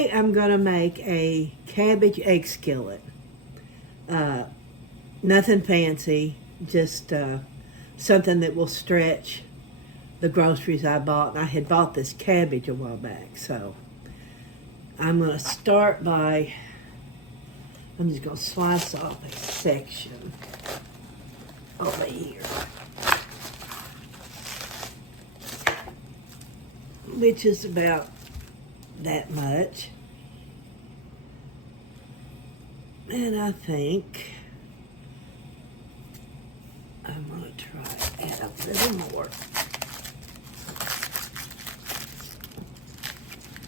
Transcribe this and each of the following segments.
Today I'm going to make a cabbage egg skillet. Nothing fancy, just something that will stretch the groceries I bought. I had bought this cabbage a while back, so I'm going to start by, I'm just going to slice off a section over here, which is about that much. And I think I'm going to try to add a little more.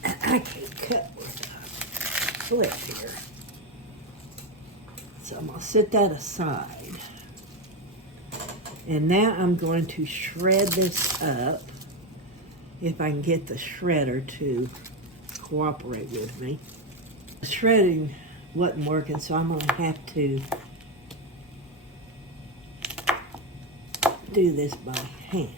I can't cut with a flip here. So I'm going to set that aside. And now I'm going to shred this up, if I can get the shredder to cooperate with me. The shredding wasn't working, so I'm going to have to do this by hand.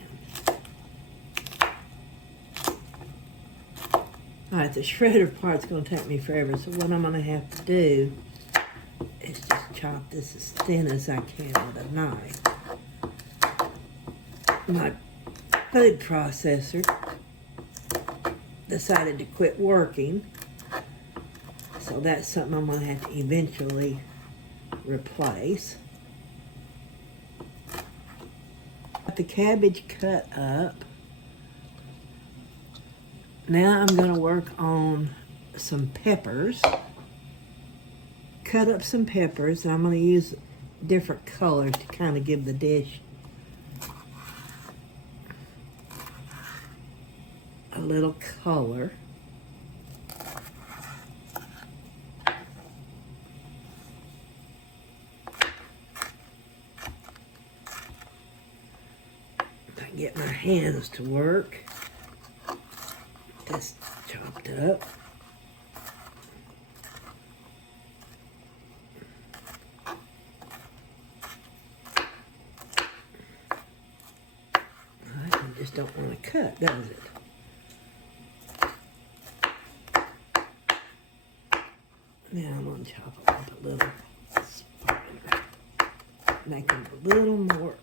Alright, the shredder part's going to take me forever, so what I'm going to have to do is just chop this as thin as I can with a knife. My food processor decided to quit working, so that's something I'm going to have to eventually replace. Got the cabbage cut up. Now I'm going to work on some peppers. Cut up some peppers, and I'm going to use different colors to kind of give the dish a little color. If I get my hands to work. This chopped up. I just don't want to cut, does it? Now I'm going to chop it up a little finer. Make them a little more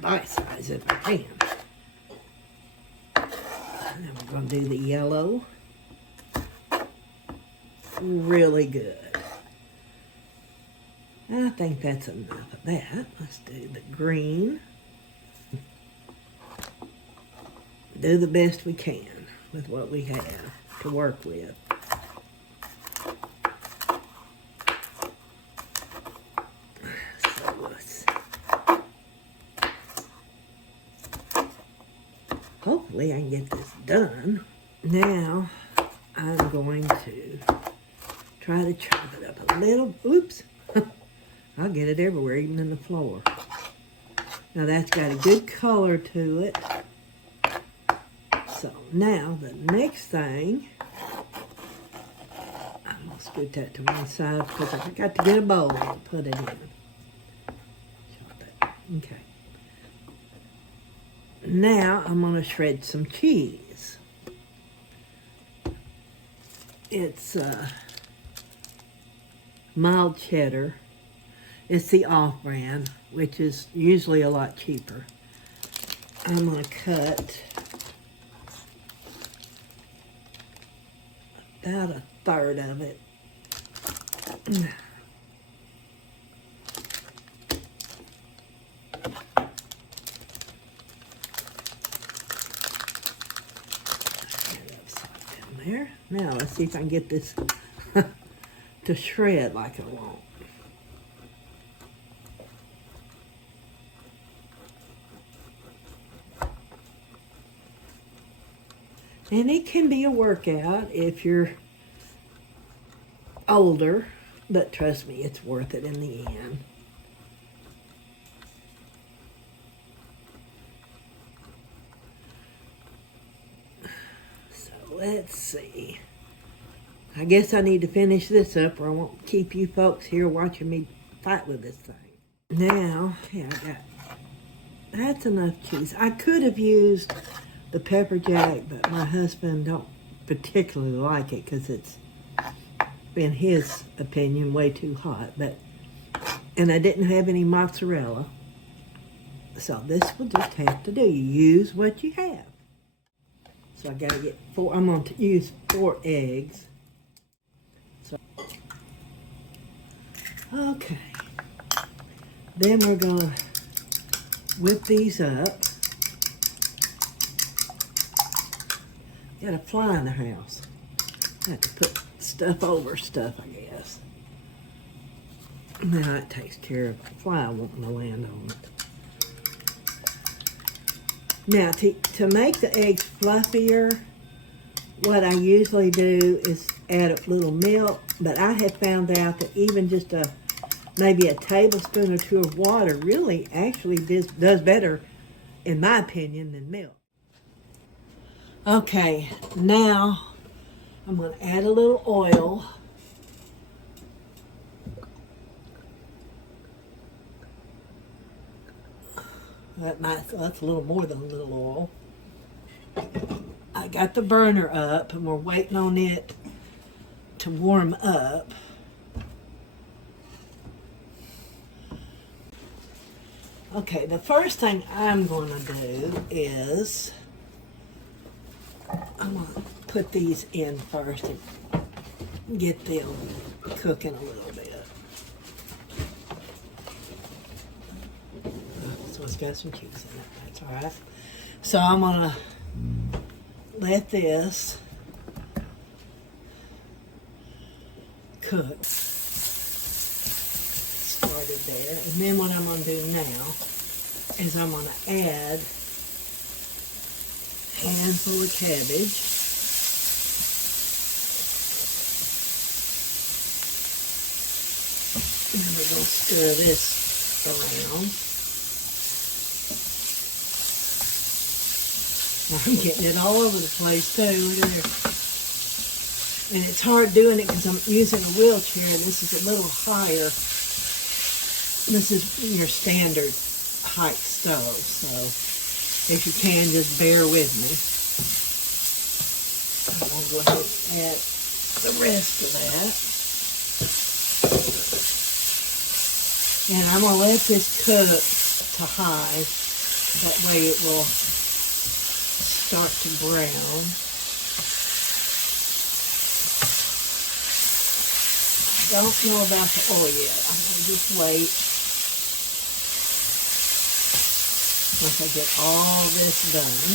bite size if I can. And then we're going to do the yellow. Really good. I think that's enough of that. Let's do the green. Do the best we can with what we have to work with. Hopefully I can get this done. Now I'm going to try to chop it up a little. Oops. I'll get it everywhere, even in the floor. Now that's got a good color to it. So now the next thing, I'm going to scoot that to one side because I got to get a bowl and put it in. Chop that. Okay. Now I'm going to shred some cheese. It's mild cheddar. It's the off-brand, which is usually a lot cheaper. I'm going to cut about a third of it. There. Now let's see if I can get this to shred like I want. And it can be a workout if you're older, but trust me, it's worth it in the end. Let's see. I guess I need to finish this up or I won't keep you folks here watching me fight with this thing. Now, okay, that's enough cheese. I could have used the pepper jack, but my husband don't particularly like it because it's, in his opinion, way too hot. And I didn't have any mozzarella. So this will just have to do. You use what you have. So I gotta get I'm going to use 4 eggs. So, okay. Then we're gonna whip these up. Got a fly in the house. I have to put stuff over stuff, I guess. Now it takes care of the fly wanting to land on it. Now, to make the eggs fluffier, what I usually do is add a little milk, but I have found out that even just maybe a tablespoon or 2 of water really actually does better, in my opinion, than milk. Okay, now I'm going to add a little oil. That's a little more than a little oil. I got the burner up and we're waiting on it to warm up. Okay, the first thing I'm going to do is I'm going to put these in first and get them cooking a little bit. So it's got some cheese in it, that's all right. So I'm going to let this cook. Started there. And then what I'm going to do now is I'm going to add a handful of cabbage. And we're going to stir this around. I'm getting it all over the place too, look at there. And it's hard doing it because I'm using a wheelchair and this is a little higher. This is your standard height stove, so if you can, just bear with me. I'm going to go ahead and add the rest of that. And I'm going to let this cook to high, that way it will start to brown. I don't know about the oil yet. I'm going to just wait once I get all this done.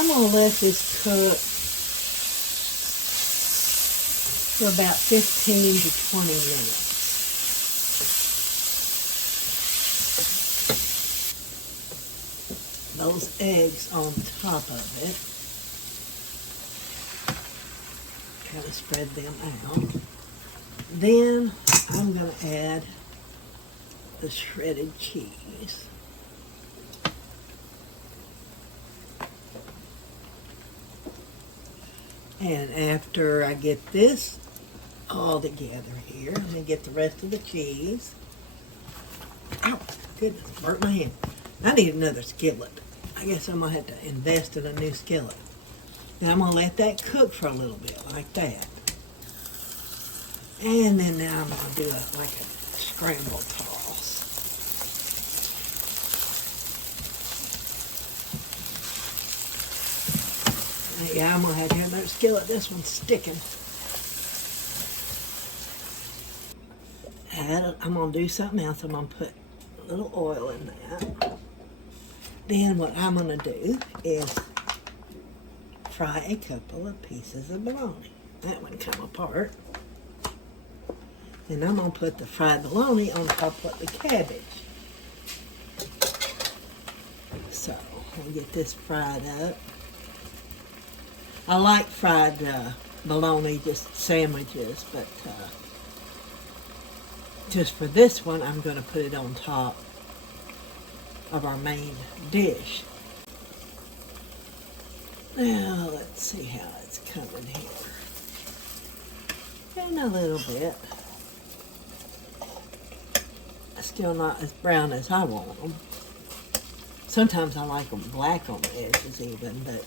I'm going to let this cook for about 15 to 20 minutes. Those eggs on top of it. Kind of spread them out. Then I'm going to add the shredded cheese. And after I get this all together here, I'm going to get the rest of the cheese. Ow, goodness, burnt my hand. I need another skillet. I guess I'm going to have to invest in a new skillet. Now I'm going to let that cook for a little bit, like that. And then now I'm going to do like a scrambled toss. Yeah, I'm going to have another skillet. This one's sticking. And I'm going to do something else. I'm going to put a little oil in that. Then what I'm going to do is fry a couple of pieces of bologna. That one come apart. And I'm going to put the fried bologna on top of the cabbage. So, I'll get this fried up. I like fried bologna, just sandwiches, but just for this one, I'm going to put it on top of our main dish. Now, let's see how it's coming here. And a little bit. Still not as brown as I want them. Sometimes I like them black on the edges even, but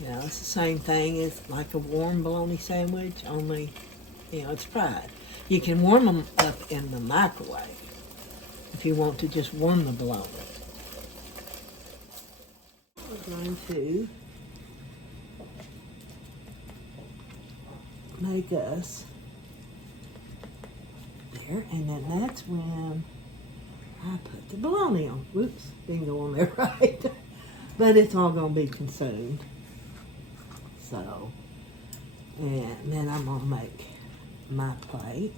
you know, it's the same thing as like a warm bologna sandwich, only, you know, it's fried. You can warm them up in the microwave if you want to just warm the bologna. We're going to make us there, and then that's when I put the bologna on. Whoops, didn't go on there right. But it's all going to be consumed. So, and then I'm going to make my plate.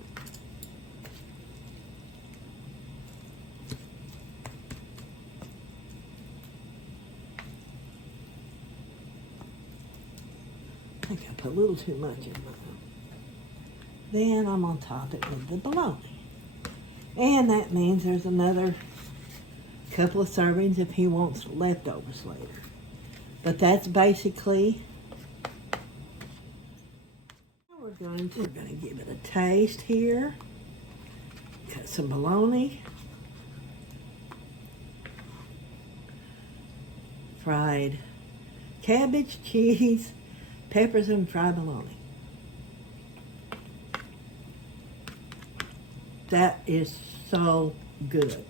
I think I put a little too much in mine. Then I'm going to top it with the bologna. And that means there's another couple of servings if he wants leftovers later. But that's basically, we're going to give it a taste here. Cut some bologna. Fried cabbage, cheese, peppers, and fried bologna. That is so good.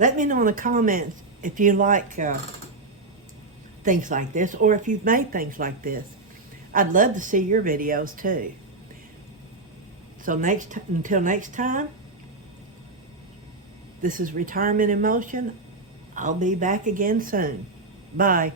Let me know in the comments if you like things like this, or if you've made things like this. I'd love to see your videos too. So until next time, this is Retirement in Motion. I'll be back again soon. Bye.